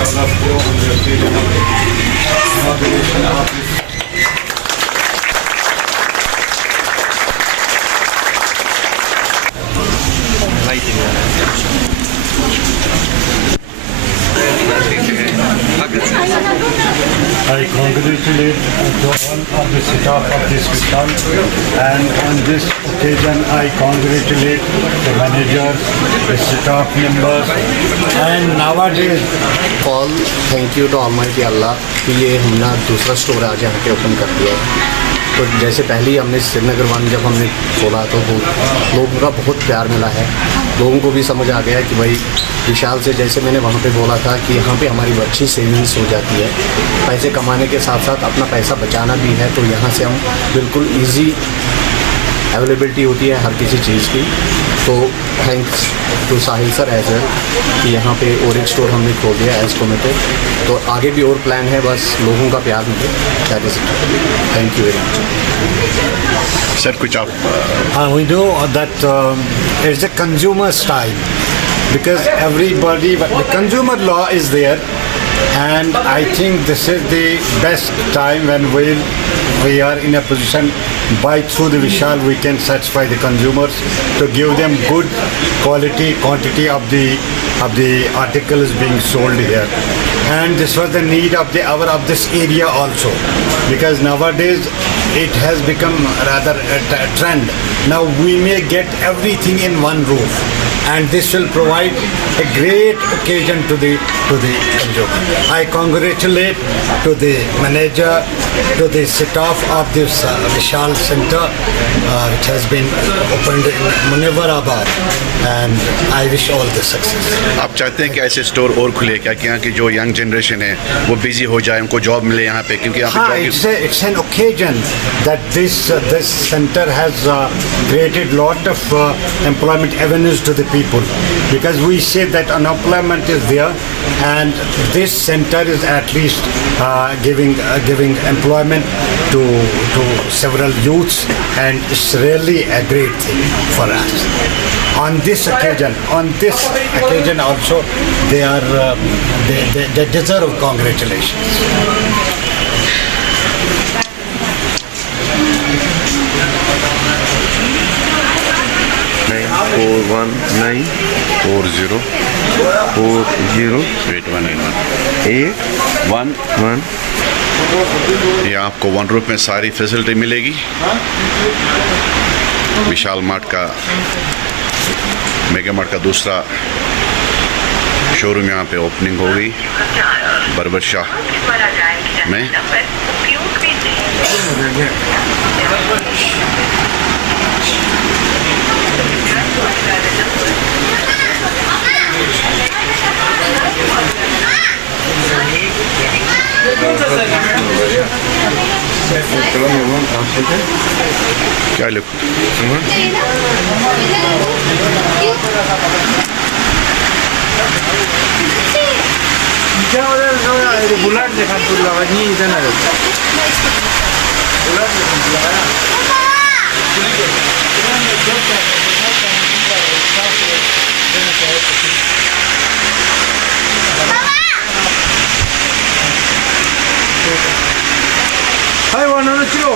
all of you on the occasion of inauguration of this. I congratulate all of the staff of this Vishal, and on this occasion I congratulate the managers, the staff members, and nowadays all thank you to Almighty Allah कि ये हमने दूसरा store आज यहाँ पे open कर दिया है। तो जैसे पहले ही हमने सनगरमाल जब हमने खोला तो लोगों का बहुत प्यार मिला है। लोगों को भी समझ आ गया कि भाई विशाल से, जैसे मैंने वहाँ पे बोला था कि यहाँ पे हमारी अच्छी सेविंग्स हो जाती है, पैसे कमाने के साथ साथ अपना पैसा बचाना भी है, तो यहाँ से हम बिल्कुल इजी अवेलेबिलिटी होती है हर किसी चीज़ की। तो thanks to Sahil sir as well कि यहाँ पे और एक स्टोर हमने खोल दिया एज कमिटेड। तो आगे भी और प्लान है, बस लोगों का प्यार मिले। That is it. Thank you very much sir. कुछ आप we know that it's a consumer's time because everybody, but the consumer law is there, and I think this is the best time when we are in a position by through the Vishal we can satisfy the consumers to give them good quality quantity of the articles being sold here. And this was the need of the hour of this area also, because nowadays it has become rather a trend. Now we may get everything in one roof, and this will provide a great occasion to the consumer. I congratulate to the manager, to the staff of this Vishal Center, which has been opened in Munawar, and I wish all the success. आप चाहते हैं कि ऐसे store और खुले क्या कि यहाँ की जो यंग जनरेशन है वो बिजी हो जाए, उनको जॉब मिले यहाँ पे, क्योंकि यहाँ पे it's an occasion that this center has created lot of employment avenues to the people, because we say that unemployment is there, and this center is at least giving employment to several youths, and it's really a great thing for us. On this occasion also they deserve congratulations. 941940408111 ये आपको one रूप में सारी facility मिलेगी। विशाल mart का, mega mart का दूसरा showroom यहाँ पे ओपनिंग हो गई बर्बर शाह में। क्या लोग बुलेट देखा तो लगा नहीं इधर नाはい、わなのちろ。